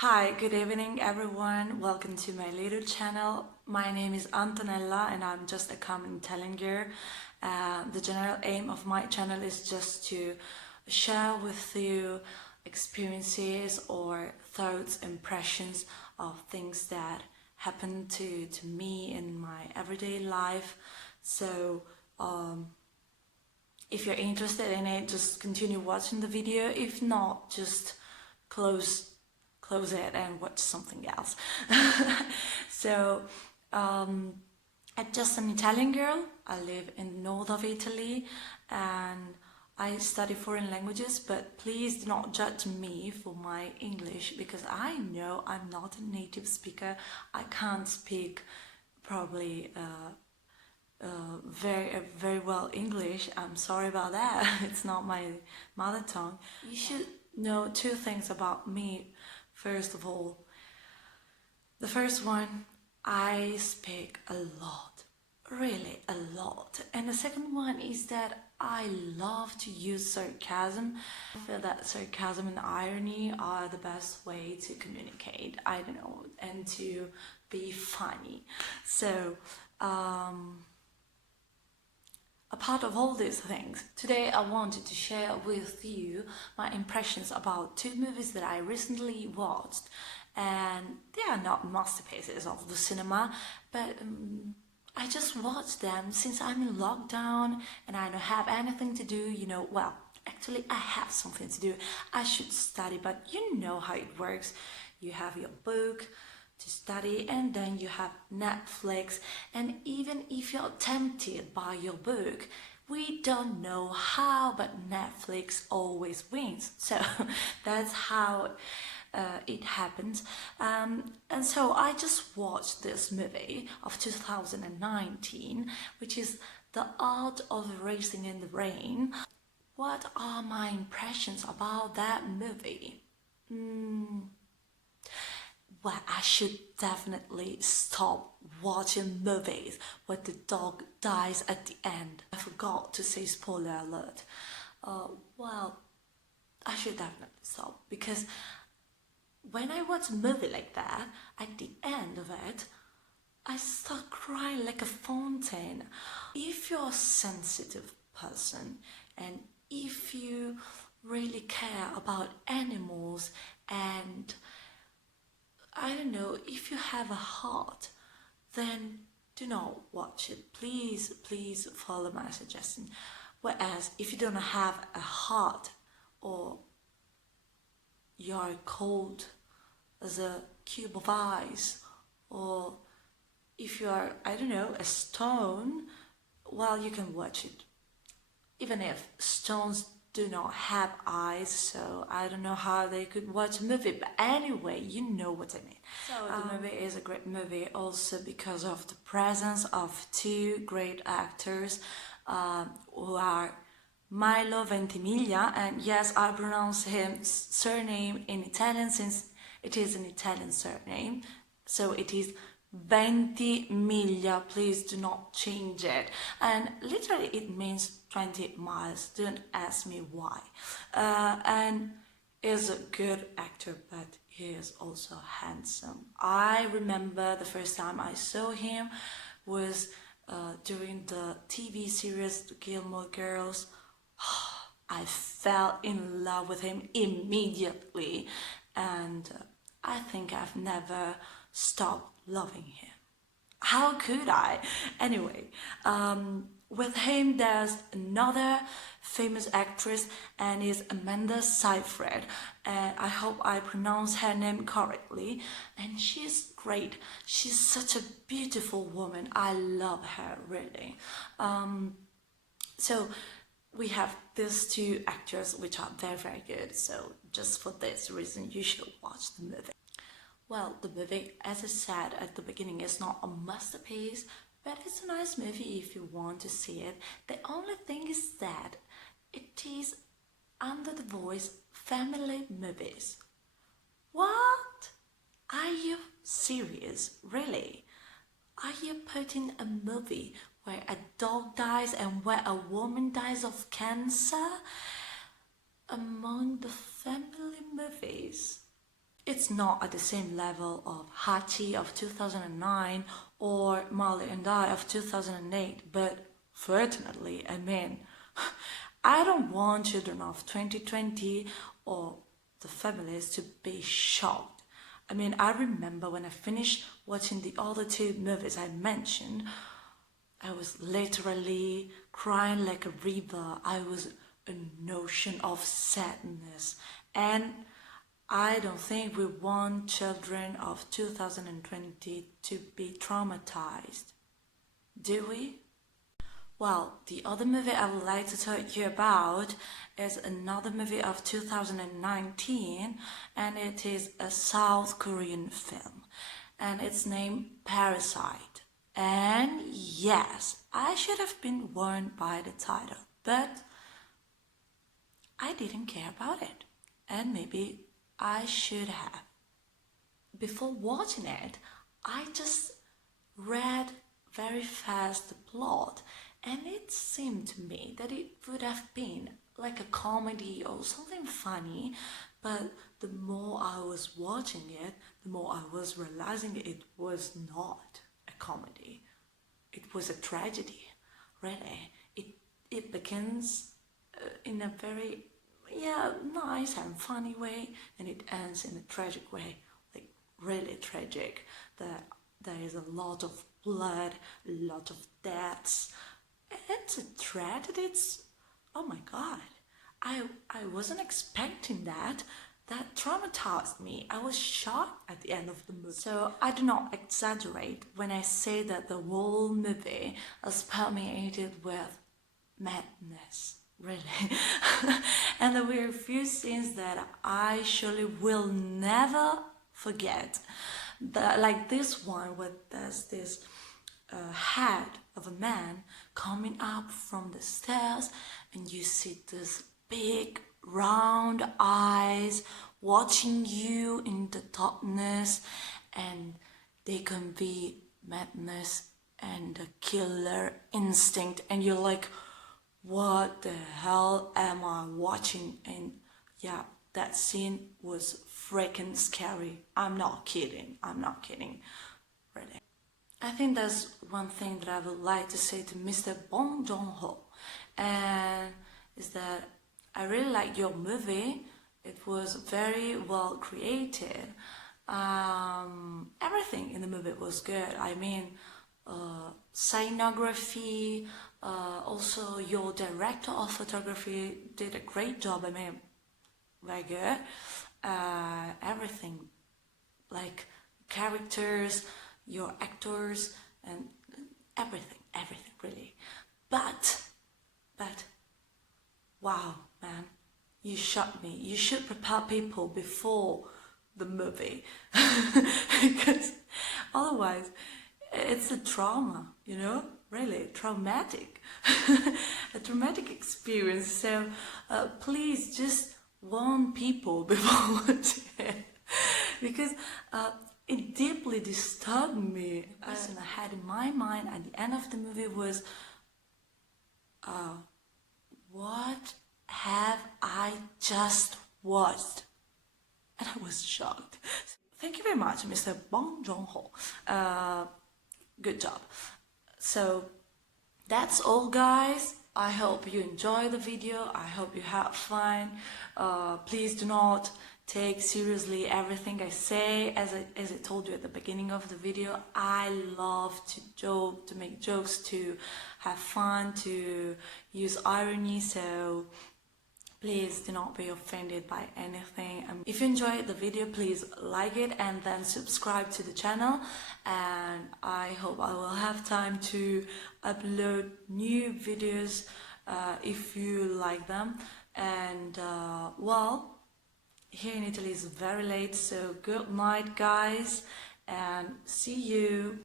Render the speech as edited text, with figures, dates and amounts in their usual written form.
Hi, good evening everyone. Welcome to my little channel. My name is Antonella and I'm just a common telling girl. The general aim of my channel is just to share with you experiences or thoughts, impressions of things that happen to me in my everyday life. So if you're interested in it, just continue watching the video. If not, just close it and watch something else. So I'm just an Italian girl. I live in the north of Italy and I study foreign languages, but please do not judge me for my English because I know I'm not a native speaker. I can't speak probably very well English. I'm sorry about that. It's not my mother tongue. You should know two things about me. First of all, the first one, I speak a lot, really a lot. And the second one is that I love to use sarcasm. I feel that sarcasm and irony are the best way to communicate, I don't know, and to be funny. So, a part of all these things, today I wanted to share with you my impressions about two movies that I recently watched, and they are not masterpieces of the cinema, but I just watched them since I'm in lockdown and I don't have anything to do, well, actually I have something to do. I should study, but you know how it works. You have your book to study and then you have Netflix, and even if you're tempted by your book, we don't know how, but Netflix always wins. So that's how it happens. And so I just watched this movie of 2019, which is The Art of Racing in the Rain. What are my impressions about that movie? Well, I should definitely stop watching movies where the dog dies at the end. I forgot to say spoiler alert. Well, I should definitely stop because when I watch a movie like that, at the end of it, I start crying like a fountain. If you're a sensitive person and if you really care about animals and I don't know, if you have a heart, then do not watch it. Please follow my suggestion. Whereas if you don't have a heart or you're cold as a cube of ice, or if you are, I don't know, a stone, well, you can watch it. Even if stones do not have eyes, so I don't know how they could watch a movie, but anyway, you know what I mean. So the movie is a great movie also because of the presence of two great actors who are Milo Ventimiglia, and yes, I pronounce his surname in Italian since it is an Italian surname, so it is Ventimiglia. Please do not change it, and literally it means 20 miles. Don't ask me why. And is a good actor, but he is also handsome. I remember the first time I saw him was during the TV series The Gilmore Girls. I fell in love with him immediately, and I think I've never stopped loving him. How could I? Anyway, with him there's another famous actress and is Amanda Seyfried, and I hope I pronounce her name correctly, and she's great. She's such a beautiful woman. I love her, really. So we have these two actors which are very good, so just for this reason you should watch the movie. Well, the movie, as I said at the beginning, is not a masterpiece, but it's a nice movie if you want to see it. The only thing is that it is under the voice family movies. What? Are you serious? Really? Are you putting a movie where a dog dies and where a woman dies of cancer among the family movies? it's not at the same level of Hachi of 2009 or Molly and I of 2008, but fortunately, I mean, I don't want children of 2020 or the families to be shocked. I mean, I remember when I finished watching the other two movies I mentioned, I was literally crying like a river. I was an ocean of sadness. And I don't think we want children of 2020 to be traumatized. Do we? Well, the other movie I would like to tell you about is another movie of 2019, and it is a South Korean film, and it's named Parasite. And yes, I should have been warned by the title, but I didn't care about it, and maybe I should have. Before watching it, I just read very fast the plot, and it seemed to me that it would have been like a comedy or something funny, but the more I was watching it, the more I was realizing it was not a comedy. It was a tragedy, really. It begins in a very nice and funny way, and it ends in a tragic way, like really tragic. There is a lot of blood, a lot of deaths. It's a tragedy. It's, oh my god, I wasn't expecting that. That traumatized me. I was shocked at the end of the movie. So I do not exaggerate when I say that the whole movie is permeated with madness. Really. And there were a few scenes that I surely will never forget. Like this one where there's this head of a man coming up from the stairs, and you see this big round eyes watching you in the darkness, and they can be madness and a killer instinct, and you're like, what the hell am I watching? And yeah, that scene was freaking scary. I'm not kidding, really. I think there's one thing that I would like to say to Mr. Bong Joon-ho, and is that I really like your movie. It was very well created. Everything in the movie was good. I mean, scenography, also your director of photography did a great job. I mean, very good. Everything, like characters, your actors, and everything really. But, wow, man, you shocked me. You should prepare people before the movie, because otherwise it's a trauma, you know, really traumatic, a traumatic experience. So please just warn people before watching it, because it deeply disturbed me. The question I had in my mind at the end of the movie was, what have I just watched? And I was shocked. Thank you very much, Mr. Bong Joon-ho. Good job. So that's all, guys. I hope you enjoy the video. I hope you have fun. Please do not take seriously everything I say. As I told you at the beginning of the video, I love to joke, to make jokes, to have fun, to use irony. So please do not be offended by anything. If you enjoyed the video, please like it and then subscribe to the channel. And I hope I will have time to upload new videos if you like them. And well, here in Italy it's very late, so good night, guys, and see you.